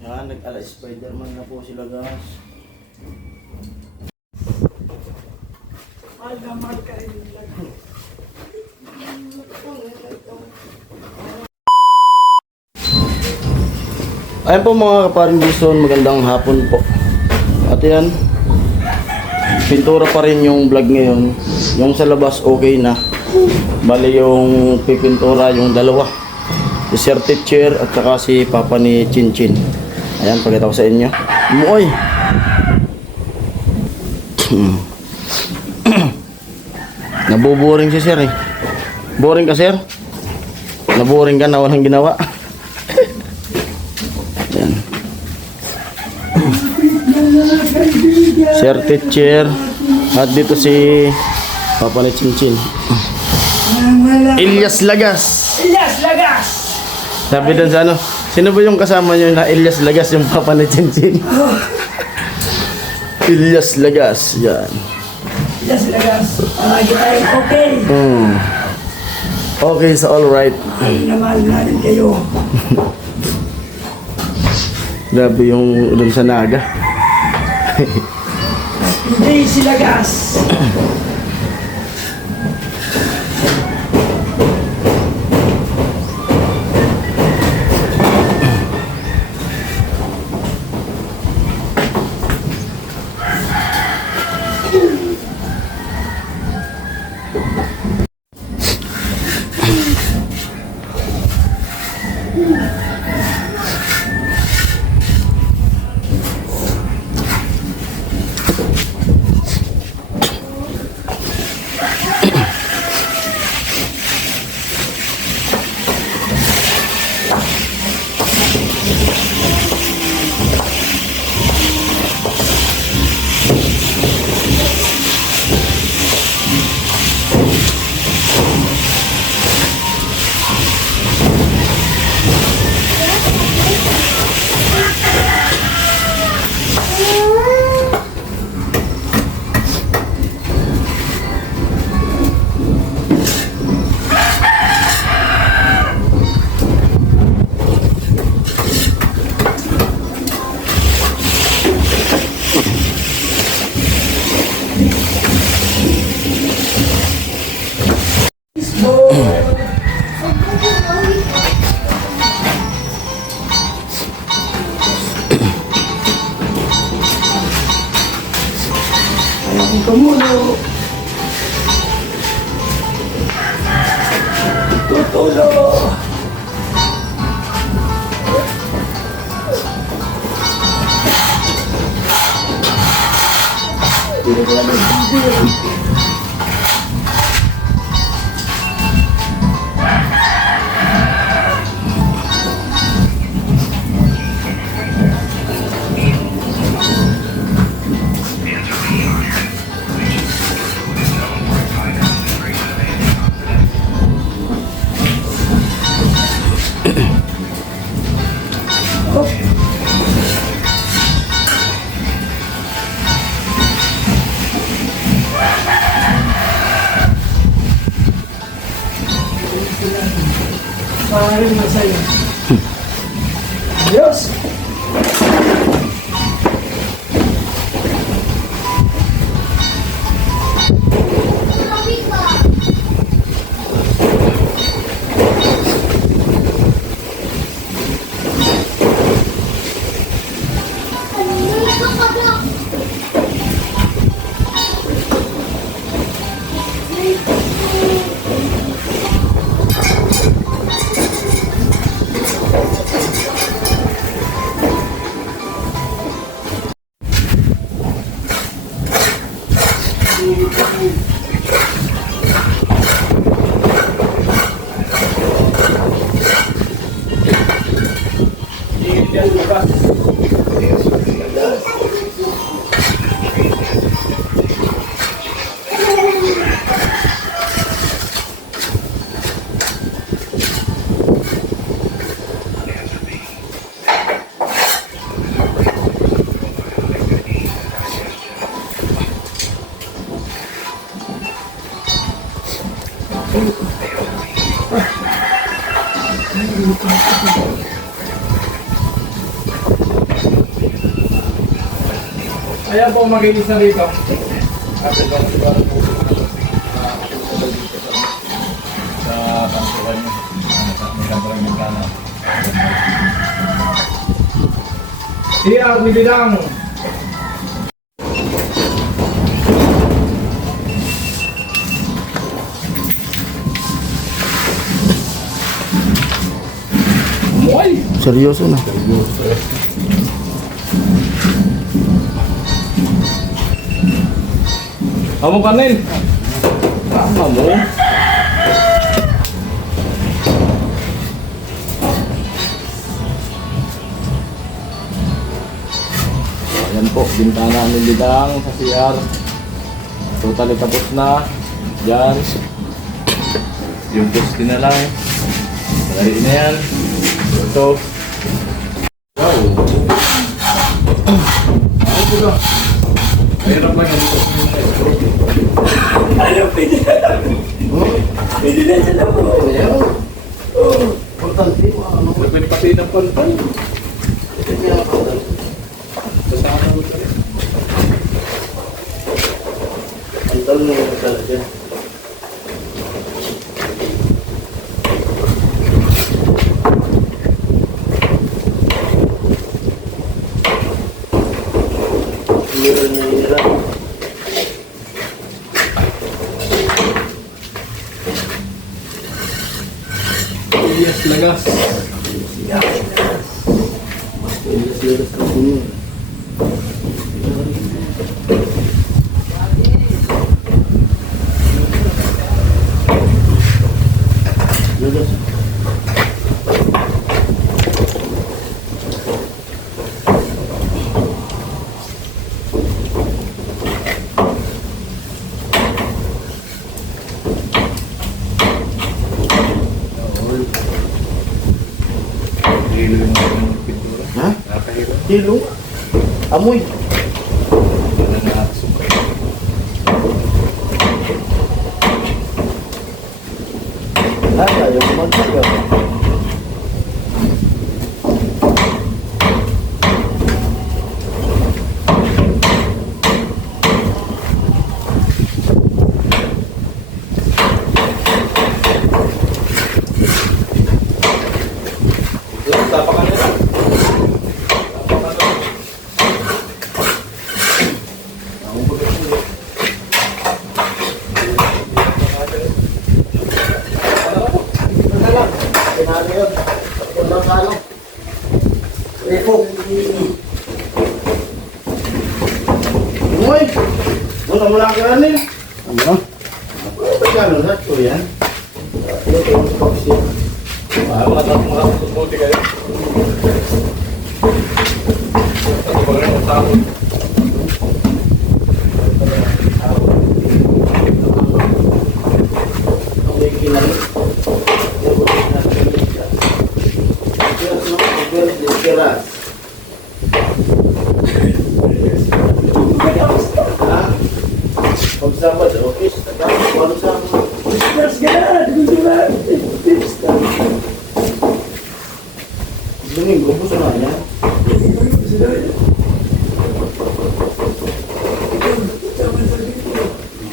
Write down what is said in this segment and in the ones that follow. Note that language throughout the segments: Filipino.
Yan, nag-ala Spider-Man na po sila guys. Mahal na mahal ka rin lang. Ayan po mga kaparing Bison, magandang hapon po. At yan, pintura pa rin yung vlog ngayon. Yung sa labas okay na. Bali yung pipintura yung dalawa. Si Sir Teacher at saka si Papa ni Chinchin. Ayan, pakita ko sa inyo. Umuoy! Nabuboring si Sir eh. Boring ka Sir? Naboring ka na walang ginawa? Ayan. Sir Teacher. At dito si Papa ni Chinchin. Ilyas Lagas. Ilyas Lagas! Sabi doon sa ano, sino ba yung kasama nyo na Ilyas Lagas yung Papa ni Chinchin? Ilyas Lagas, yan. Ilyas Lagas. Lagi tayo okay. Okay, so alright. Ay, namahal natin kayo. Grabe yung doon sa Naga. Hindi si Lagas. Tumulo. Tutulo. Hindi ko alam yung maaaring masaya. Diyos! Ayan po magiging isa rito. At ito ang siguro po sa kantuan niyo. May kantuan yung kanan. CR ni Bidang. Moy! Seryoso na. Amo kanin. Tama mo. Ayan po, bintana ni Bidang sa CR. Totally tapos na. Diyan. Yung poste na lang. Malay na yan. Ito. Wow. Ako po na. Mahirap lang yan. Ano, pwede na lang. Pwede na siya lang po. Importante mo ano. Pwede pati ng pantay. Kasama mo pa rin. Antal mo yung talaga. Meron na hirap. Yes, lagas. Lilas ka puno. Lilas. Hilo yung pintura. Ha? Nakahilo. Hilo? Amoy. Wala na nakasuka. Ayaw mo magsaga. Tapakan nila. Pinali yun. Kung kano. Repo. Uy! Wala mo lang kiranin. Ano na? Pagkano na ito yan? Ito yung box yan. Makasubuti kayo. Ito ba rin ang tao? Ang may kinalit. Keras. Ha? Pag sabad, okay. Paano sa Mas ganun. Gusto na. Tips na. Domingo, gusto na yan. Gusto na.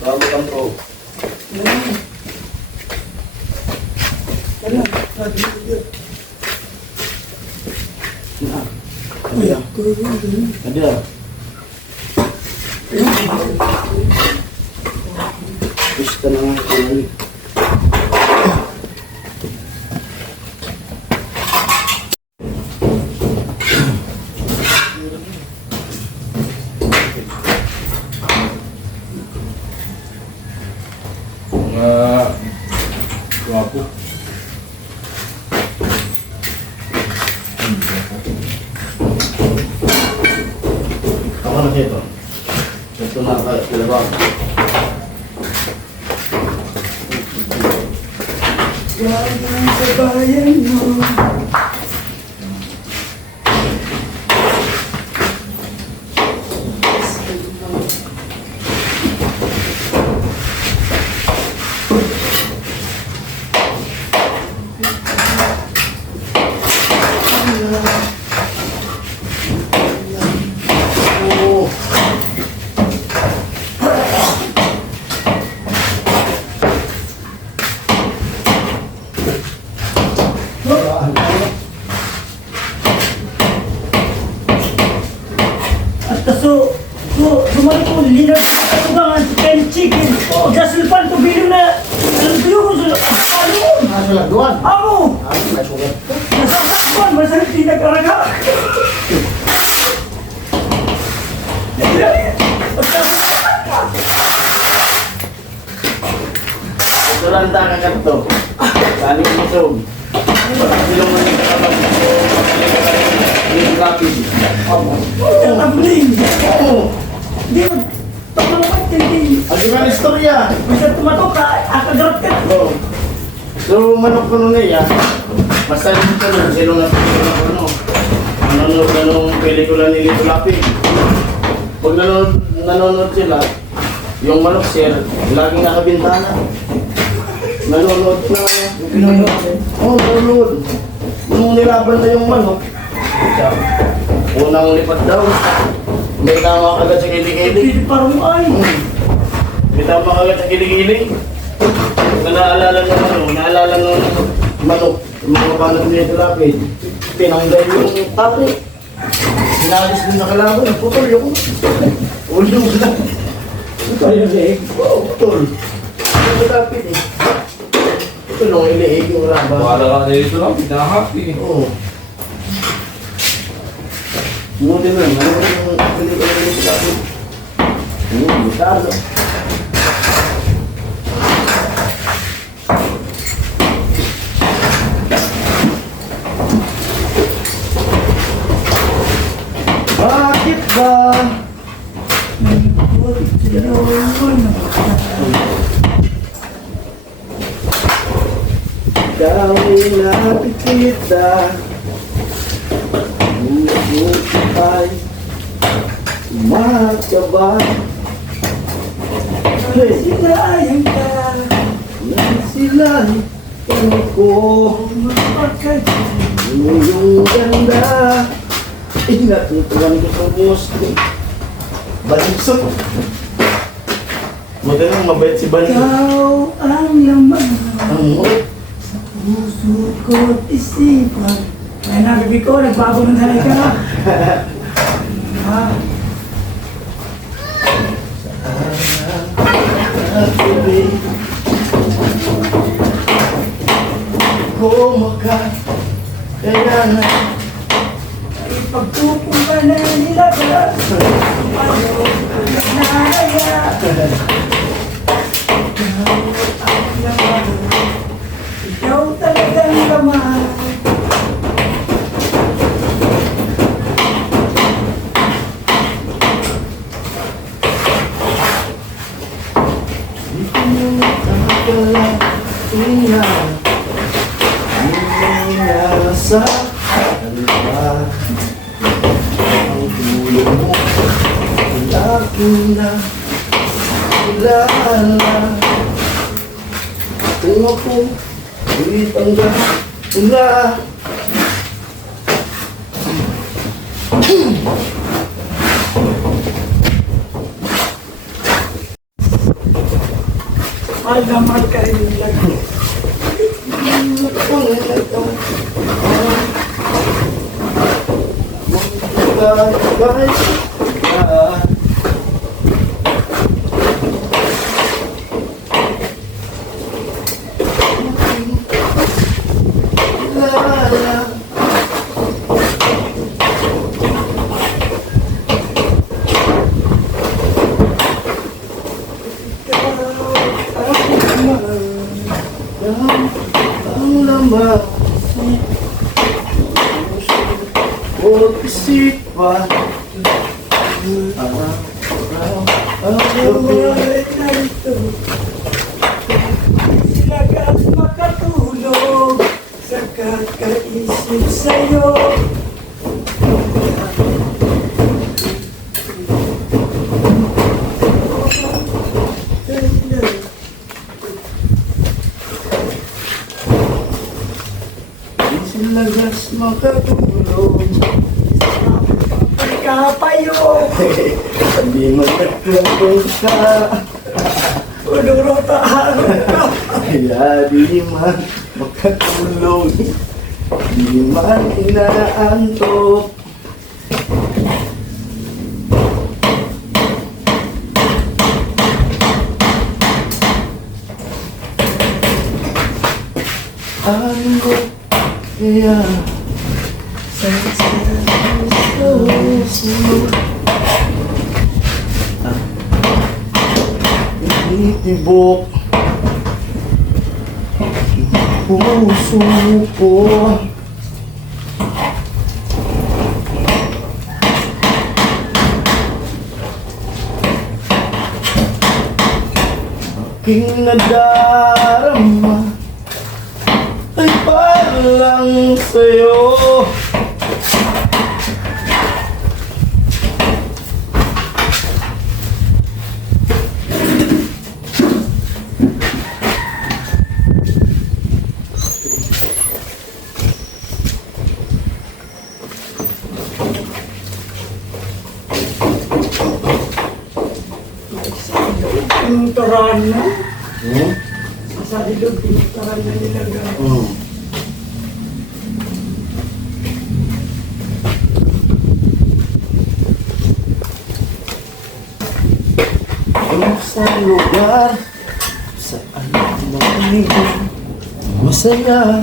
Bago kang po. Ada. Ada. Pista na nga ito. Guwapo. Ako na ito. Ito na kaya ba? Galing sa bayan mo. Oh. Kuan, masarap din nag-araga. Turanda ka kanto. Kanin mo sog. Silong mo yung kakabang mo. Yung rapid. Ang abling. Oo. Hindi mo, pagkalupat din. Agi man istorya. Bisa tumatok ka, akagarap ka. Oo. So, manok ko nun eh, basta yung ko nun, sino na ano, nanonood na nung pelikula ni Lito Lapid. Pag nanonood sila, yung manok sir, laging nakabintana. Nanonood na, oo, nanonood. Nung nilaban na yung manok, unang lipat daw, may tama agad sa kilig-kilig. Hindi parang ay. May tama agad sa kilig-kilig. Naalala ng manok, yung mga banat ni Lito Lapid, tinanggal yung tali. Sinalis din na kalaban, putol yung ulo mo lang. Kaya leeg. Oo, putol. Lito Lapid eh. Putol yung iliig yung laban. Wala ka nilito lang, pinahaki. Oo. Buti mo yun, ano yung pelikula ni Lito Lapid? Gitado. Bakit ba? Ikaw ilapit kita. Buti ay magkaba. Sinayang ka. Nagsilan ko. Mapagkat. Yung ganda. Natutuwan ko sa gusto. Baliksot. Magaling mabait si Baliksot. Ikaw ang laman. Ang Puso ko't isipan. Ay, nabibi ko, nagbago ng sanay ka. kumakat. Kaya na Ipagtutumba na nila ka. Ano, naya. Ikaw talagang laman. di ko mo nakakala. Ina sa kanila. Ang tulong mo lagi na kilala. Kung ako itanggal na Ay, naman ka rin lang. Ang lamang huwag isipan. Sila ka makatulog sa kakaisip sa'yo. Silagas makatulog. Pagkapayo, Hindi magkatulog ka. unurotahan ka. Kaya di man makatulog. Di man inaantok. Ano kaya Tibok puso ko. Aking nadarama ay para lang sa'yo. Pinuntaran na. Hmm? Sa dilog, pinuntaran na nila. Hmm. Sa lugar saan makinig masaya.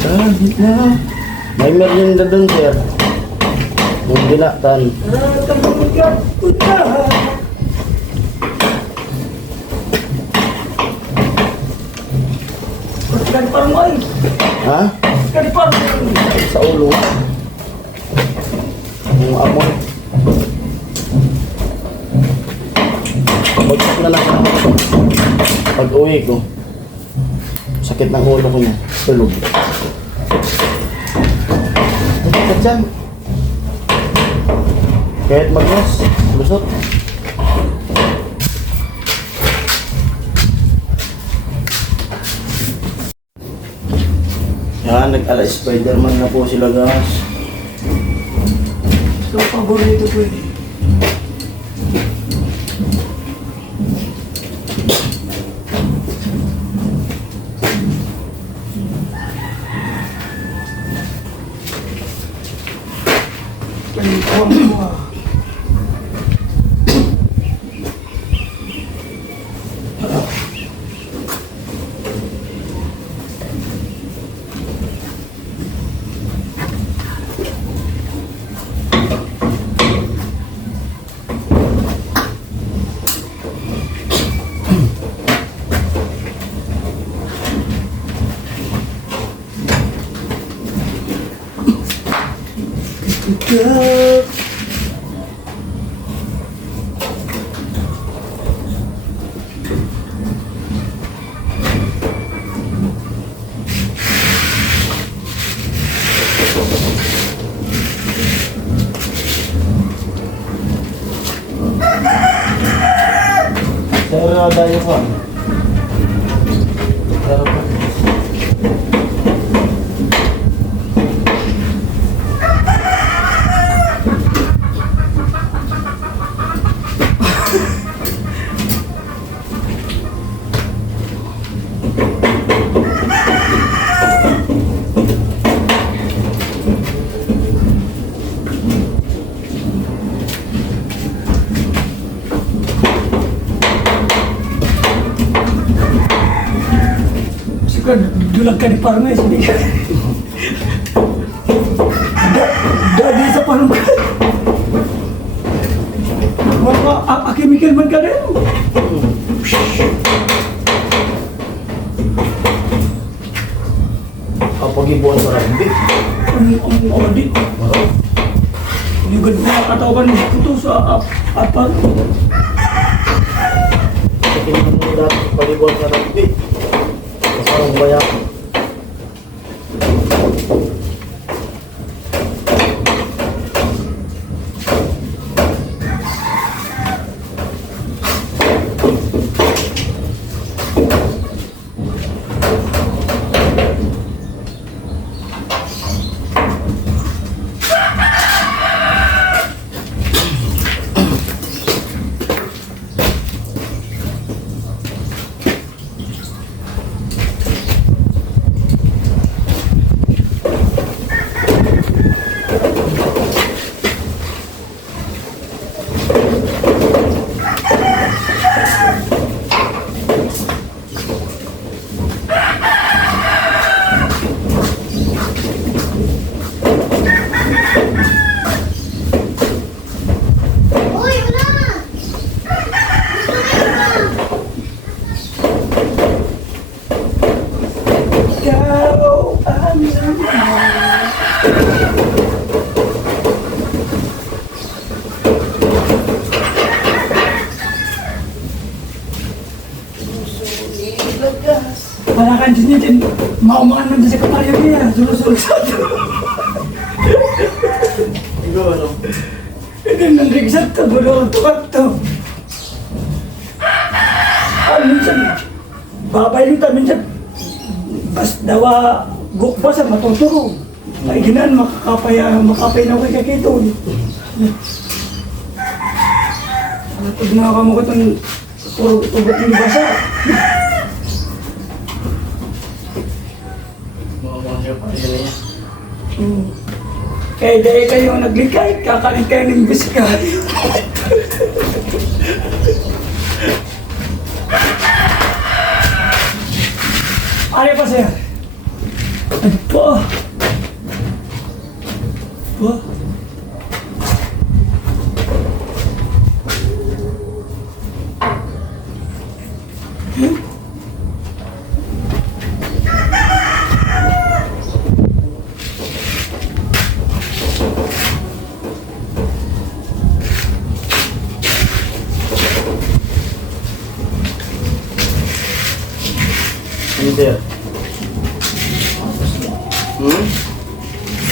Kahit na may merienda dun, sir. Yung dinatan. Nakamugat ko na. Pagkan parang ay. Ha? Pagkan parang Sa ulo. Yung amoy. Bagsak na lang ako. Pag uwi ko, sakit ng ulo ko niya. Tulog. Sakit dyan. Kahit maglos, lusot. Yan, nag-ala Spider-Man na po sila, guys. ito paborito ko eh. Ganito mo ah. Ikaw. Pero dahil ko. Pero pa. Suka dulang ka di parang eh. Hindi ka. Dali sa parang ka. Mga akimikal man ka rin. Kapag ibuan sa rugby. Ang audit. Ligod na katawan mo ito sa apar. Tingnan mo dati kapag ibuan sa rugby. Parang bayak. Wala kan din maumangan man sa kamaryo niya, sulod-sulod sa ato. Ikaw ano? Hindi nandigsat ka, bulo ang tukat to. Minsan, babay nito, minsan, bas dawa, gukba sa matuturo. Ay ginan, makapay na ako kay kakito. Natod na ka mo katong tugot ng basa. Mamamangya pa rin niya. Kaya dahil kayo naglikay, kakain kayo ng biskay. Ano pa sir? Ano po? Po? Ano sir?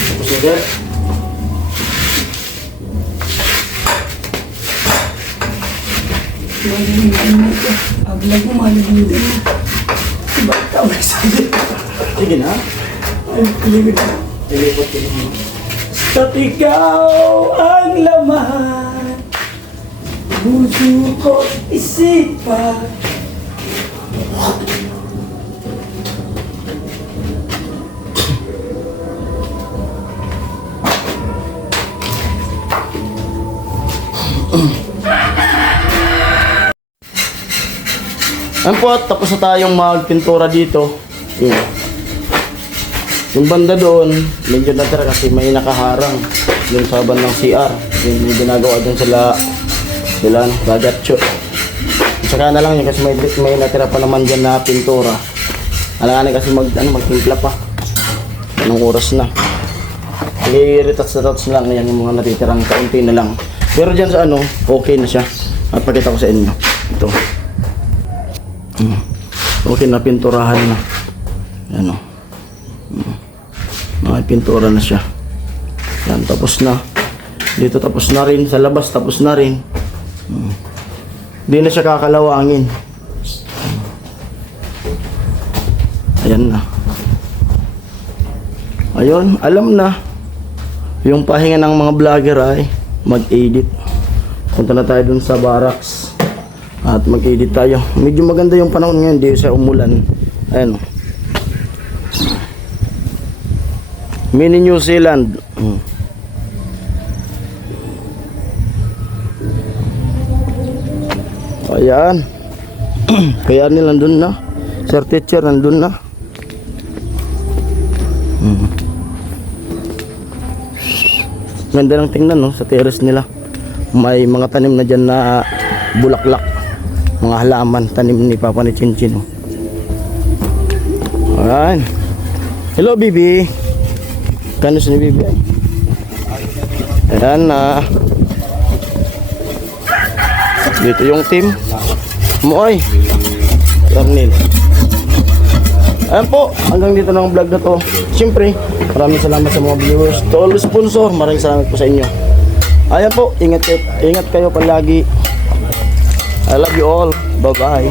Tapos na sir? Malilimutan mo ito. Aglag mo, malilimutan mo. Bakit ka may sabi? Sige na. Ay, piligid na. Ilipot ko naman. Basta't ikaw ang laman, puso ko't isipan. Ayan po, tapos na tayong magpintura dito. Yun. Yung banda doon, medyo natira kasi may nakaharang yung sa bandang CR. Yung ginagawa doon sila Ragatcho. Saka na lang yun kasi may natira pa naman dyan na pintura. Alanganin kasi magtimpla pa. Anong oras na. I-retouch na lang yan yung mga natitirang kaunti na lang. Pero dyan sa okay na siya. At pakita ko sa inyo. Ito. Okay na, pinturahan na. Ano. Nakipintura na siya. Yan, tapos na. Dito tapos na rin. Sa labas tapos na rin. Hindi na siya kakalawangin. Ayan na. Ayun, alam na. Yung pahinga ng mga vlogger ay mag-edit. Punta na tayo dun sa barracks. At mag-edit tayo. Medyo maganda yung panahon ngayon. Hindi sa umulan. Ayan. Mini New Zealand. Ayan. Kaya nila nandun na. Sir teacher nandun na. Ganda ng tingnan no, sa terrace nila. May mga tanim na dyan na bulaklak. Mga halaman, tanim ni Papa ni Chinchin. Ayan. Hello, Bibi. Kanos ni Bibi ay? Ayan na. Dito yung team. Mo ay. Arnil. Ayan po, hanggang dito na ang vlog na to. Siyempre, maraming salamat sa mga viewers. To all sponsor, maraming salamat po sa inyo. Ayan po, ingat kayo palagi. I love you all. Bye-bye.